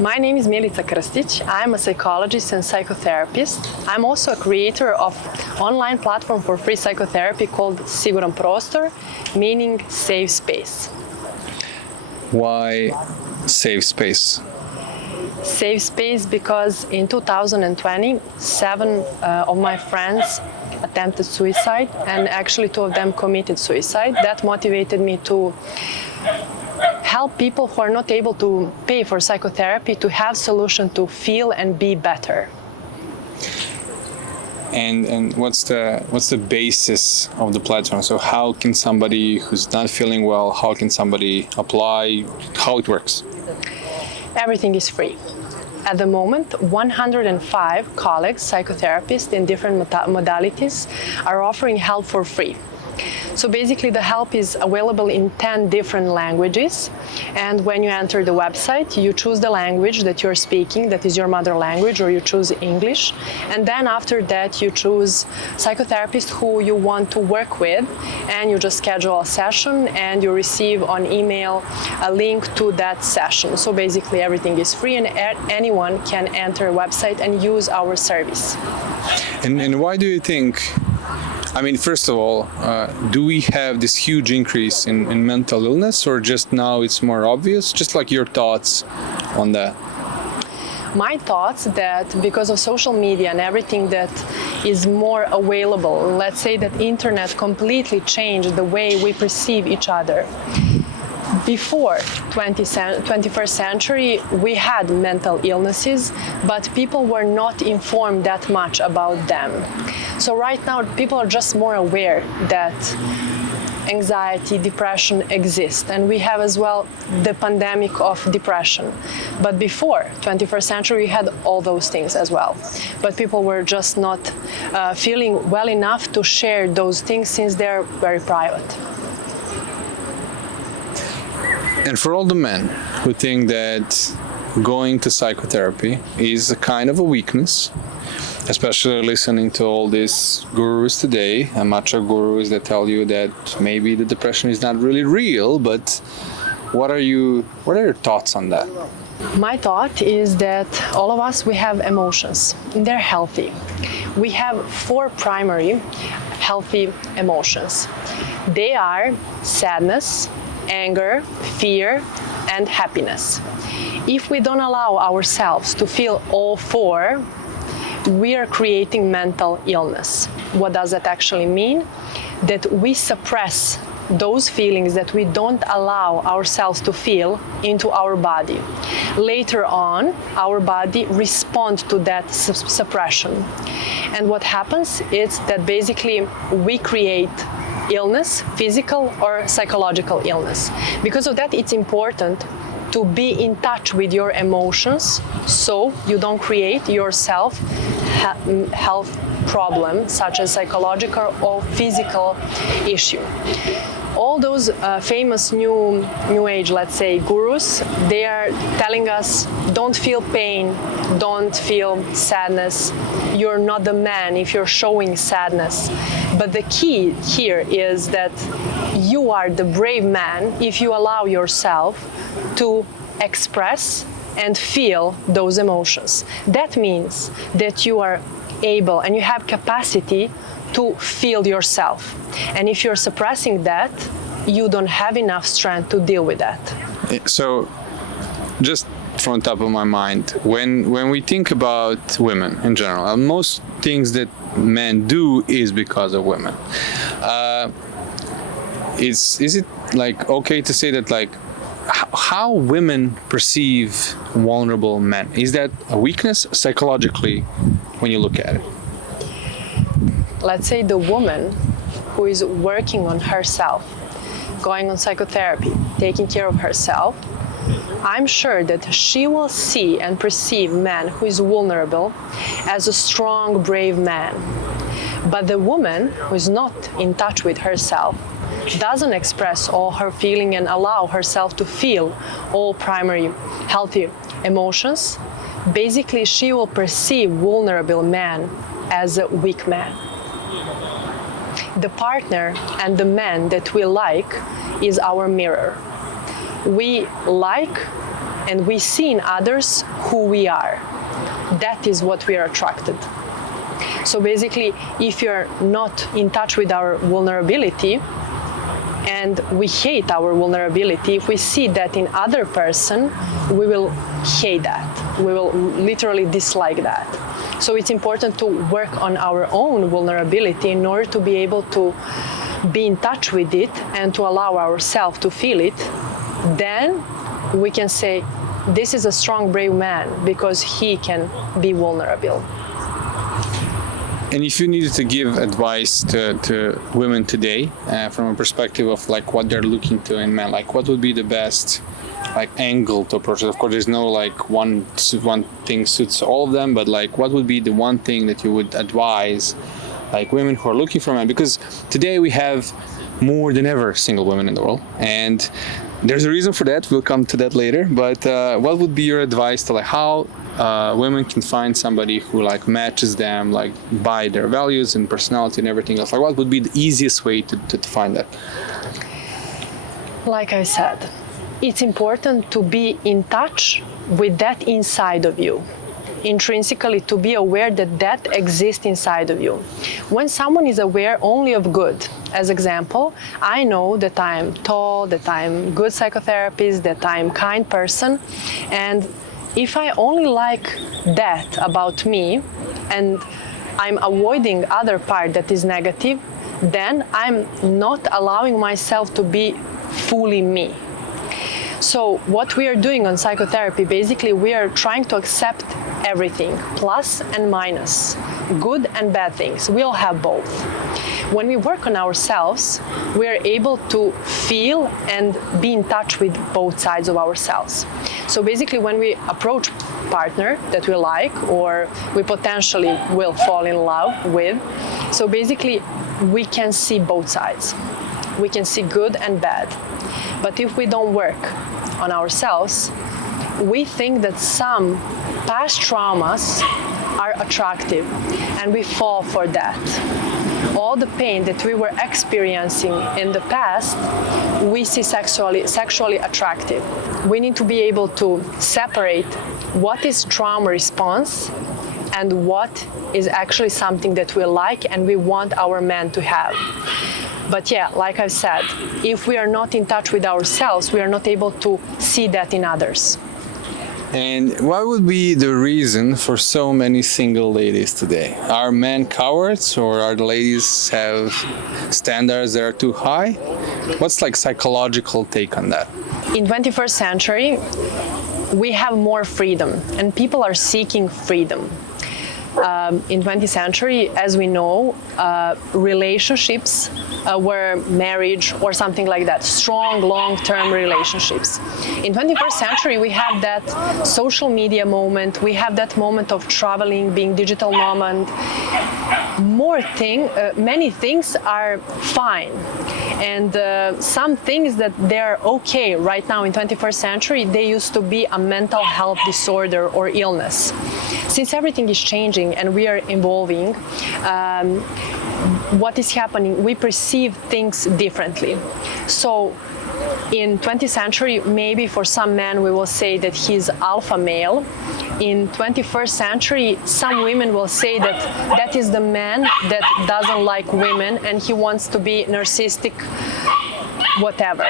My name is Milica Krstić. I'm a psychologist and psychotherapist. I'm also a creator of online platform for free psychotherapy called Siguran Prostor, meaning safe space. Why safe space? Safe space because in 2020, 7 of my friends attempted suicide, and actually 2 of them committed suicide. That motivated me to help people who are not able to pay for psychotherapy to have solution to feel and be better. And what's the basis of the platform? So how can somebody who's not feeling well, how can somebody apply, how it works? Everything is free. At the moment, 105 colleagues, psychotherapists in different modalities, are offering help for free. So basically the help is available in 10 different languages, and when you enter the website, you choose the language that you're speaking, that is your mother language, or you choose English, and then after that you choose psychotherapist who you want to work with, and you just schedule a session and you receive on email a link to that session. So basically everything is free and anyone can enter a website and use our service. And why do you think, I mean, first of all, do we have this huge increase in mental illness, or just now it's more obvious? Just like your thoughts on that. My thoughts that because of social media and everything that is more available, let's say that internet completely changed the way we perceive each other. Before 21st century, we had mental illnesses, but people were not informed that much about them. So right now, people are just more aware that anxiety, depression exist, and we have as well the pandemic of depression. But before 21st century, we had all those things as well. But people were just not feeling well enough to share those things since they're very private. And for all the men who think that going to psychotherapy is a kind of a weakness, especially listening to all these gurus today, and matcha gurus that tell you that maybe the depression is not really real, but what are your thoughts on that? My thought is that all of us, we have emotions. They're healthy. We have 4 primary healthy emotions. They are sadness, anger, fear, and happiness. If we don't allow ourselves to feel all 4, we are creating mental illness. What does that actually mean? That we suppress those feelings that we don't allow ourselves to feel into our body. Later on, our body responds to that suppression. And what happens is that basically we create illness, physical or psychological illness. Because of that, it's important to be in touch with your emotions so you don't create yourself health problem such as psychological or physical issue. All those famous new age, let's say, gurus, they are telling us don't feel pain, don't feel sadness, you're not the man if you're showing sadness. But the key here is that you are the brave man if you allow yourself to express and feel those emotions. That means that you are able and you have capacity to feel yourself. And if you're suppressing that, you don't have enough strength to deal with that. So, just from the top of my mind, when we think about women in general, most things that men do is because of women. Is it like okay to say that like how women perceive vulnerable men? Is that a weakness psychologically when you look at it? Let's say the woman who is working on herself, going on psychotherapy, taking care of herself, I'm sure that she will see and perceive man who is vulnerable as a strong, brave man. But the woman who is not in touch with herself doesn't express all her feeling and allow herself to feel all primary healthy emotions, basically she will perceive vulnerable man as a weak man. The partner and the man that we like is our mirror. We like and we see in others who we are. That is what we are attracted. So basically, if you're not in touch with our vulnerability, and we hate our vulnerability, if we see that in other person, we will hate that. We will literally dislike that. So it's important to work on our own vulnerability in order to be able to be in touch with it and to allow ourselves to feel it. Then we can say, this is a strong, brave man because he can be vulnerable. And if you needed to give advice to women today, from a perspective of like what they're looking to in men, like what would be the best like angle to approach it? Of course, there's no like one thing suits all of them, but like what would be the one thing that you would advise like women who are looking for men? Because today we have more than ever single women in the world, and there's a reason for that. We'll come to that later. But what would be your advice to like how women can find somebody who like matches them like by their values and personality and everything else? Like what would be the easiest way to find that? Like I said, it's important to be in touch with that inside of you. Intrinsically, to be aware that that exists inside of you. When someone is aware only of good, as example, I know that I am tall, that I'm good psychotherapist, that I'm kind person, and if I only like that about me and I'm avoiding other part that is negative, then I'm not allowing myself to be fully me. So what we are doing on psychotherapy, basically we are trying to accept everything, plus and minus, good and bad things. We all have both. When we work on ourselves, we are able to feel and be in touch with both sides of ourselves. So basically when we approach partner that we like or we potentially will fall in love with, so basically we can see both sides. We can see good and bad. But if we don't work on ourselves, we think that some past traumas are attractive and we fall for that. All the pain that we were experiencing in the past, we see sexually attractive. We need to be able to separate what is trauma response and what is actually something that we like and we want our man to have. But yeah, like I've said, if we are not in touch with ourselves, we are not able to see that in others. And what would be the reason for so many single ladies today? Are men cowards, or are the ladies have standards that are too high? What's like psychological take on that? In 21st century, we have more freedom and people are seeking freedom. In 20th century, as we know, relationships were marriage or something like that, strong, long-term relationships. In 21st century, we have that social media moment, we have that moment of traveling, being digital nomad. Many things are fine. And some things that they're okay right now in 21st century, they used to be a mental health disorder or illness. Since everything is changing and we are evolving, what is happening? We perceive things differently. So in 20th century, maybe for some men we will say that he's alpha male. In 21st century, some women will say that that is the man that doesn't like women and he wants to be narcissistic, whatever.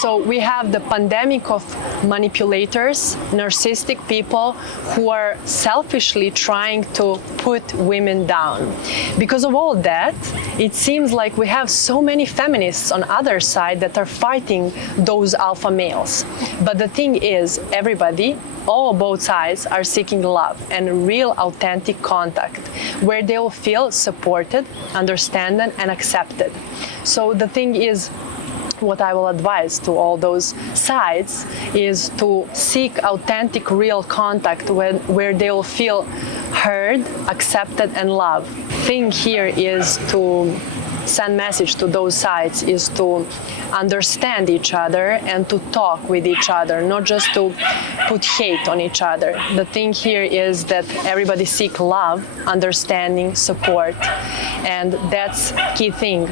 So we have the pandemic of manipulators, narcissistic people who are selfishly trying to put women down. Because of all that, it seems like we have so many feminists on other side that are fighting those alpha males. But the thing is, everybody, both sides are seeking love and real authentic contact where they will feel supported, understood, and accepted. So the thing is, what I will advise to all those sides is to seek authentic, real contact where they will feel heard, accepted, and loved. The thing here is to send message to those sides is to understand each other and to talk with each other, not just to put hate on each other. The thing here is that everybody seek love, understanding, support, and that's key thing.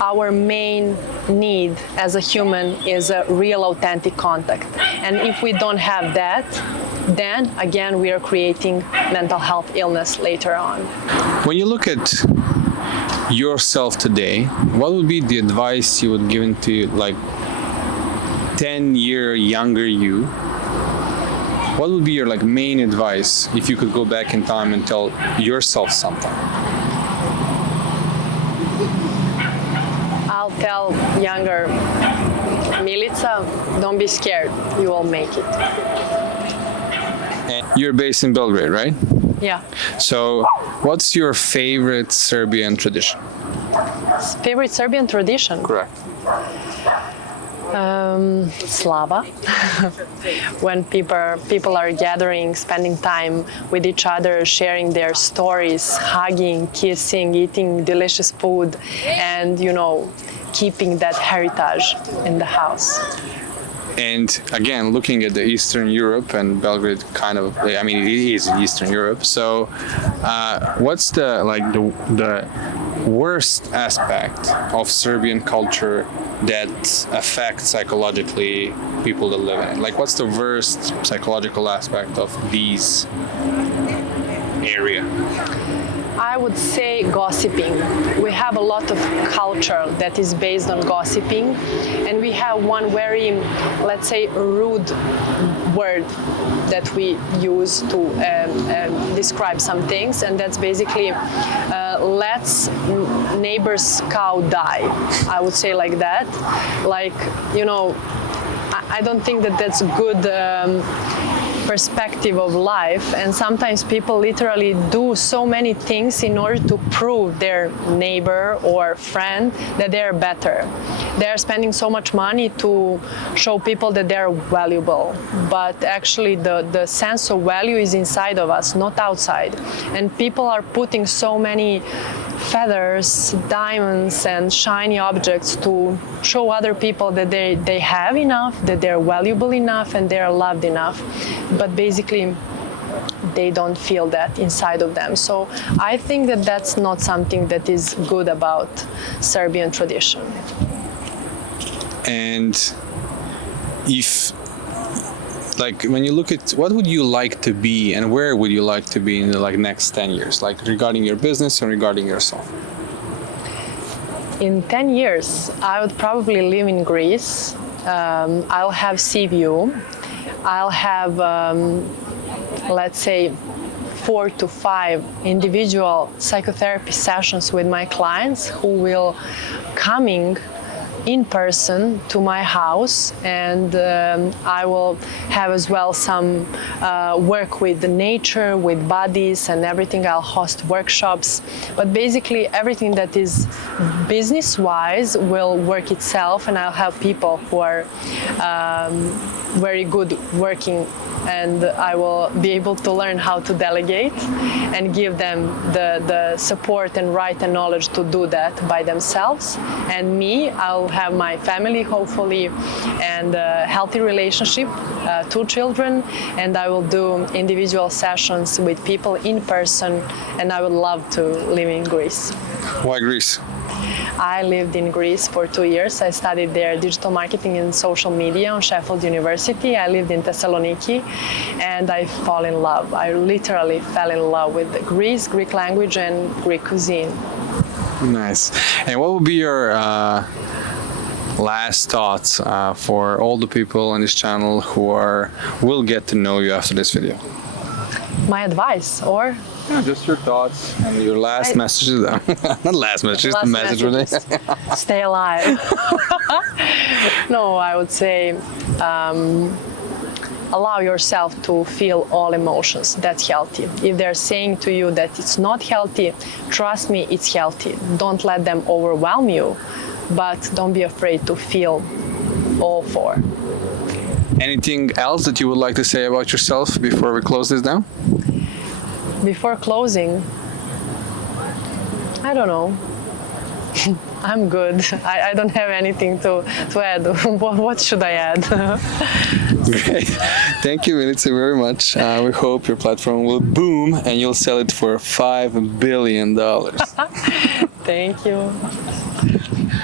Our main need as a human is a real authentic contact. And if we don't have that, then again we are creating mental health illness later on. When you look at yourself today, what would be the advice you would give into like 10-year younger you? What would be your like main advice if you could go back in time and tell yourself something? I'll tell younger Milica, don't be scared, you will make it. And you're based in Belgrade, right? Yeah. So what's your favorite Serbian tradition? Favorite Serbian tradition? Correct. Slava. When people are gathering, spending time with each other, sharing their stories, hugging, kissing, eating delicious food, and keeping that heritage in the house. And again, looking at the Eastern Europe and Belgrade, it is in Eastern Europe. So, what's the worst aspect of Serbian culture that affects psychologically people that live in it? Like, what's the worst psychological aspect of these area? I would say gossiping. We have a lot of culture that is based on gossiping, and we have one very, let's say, rude word that we use to describe some things, and that's basically let's neighbor's cow die. I would say like that. Like, I don't think that that's good perspective of life, and sometimes people literally do so many things in order to prove their neighbor or friend that they're better. They're spending so much money to show people that they're valuable, but actually the sense of value is inside of us, not outside. And people are putting so many feathers, diamonds, and shiny objects to show other people that they have enough, that they're valuable enough, and they're loved enough. But basically, they don't feel that inside of them. So I think that that's not something that is good about Serbian tradition. And if, when you look at what would you like to be and where would you like to be in the next 10 years, regarding your business and regarding yourself? In 10 years, I would probably live in Greece. I'll have sea view. I'll have, let's say, 4 to 5 individual psychotherapy sessions with my clients who will coming in person to my house, and I will have as well some work with the nature, with bodies and everything. I'll host workshops, but basically everything that is business-wise will work itself, and I'll have people who are very good working, and I will be able to learn how to delegate and give them the support and right and knowledge to do that by themselves. And me, I'll have my family, hopefully, and a healthy relationship, 2 children, and I will do individual sessions with people in person, and I would love to live in Greece. Why Greece? I lived in Greece for 2 years. I studied there digital marketing and social media on Sheffield University. I lived in Thessaloniki, and I fell in love. I literally fell in love with Greece, Greek language, and Greek cuisine. Nice. And what would be your last thoughts for all the people on this channel who will get to know you after this video? My advice, or? Yeah, just your thoughts and your last message to them. Not last message, just the message for them. Stay alive. No, I would say allow yourself to feel all emotions. That's healthy. If they're saying to you that it's not healthy, trust me, it's healthy. Don't let them overwhelm you, but don't be afraid to feel all 4. Anything else that you would like to say about yourself before we close this down? Before closing, I don't know. I'm good. I don't have anything to add. What should I add? Great. Thank you, Milica, very much. We hope your platform will boom and you'll sell it for $5 billion. Thank you.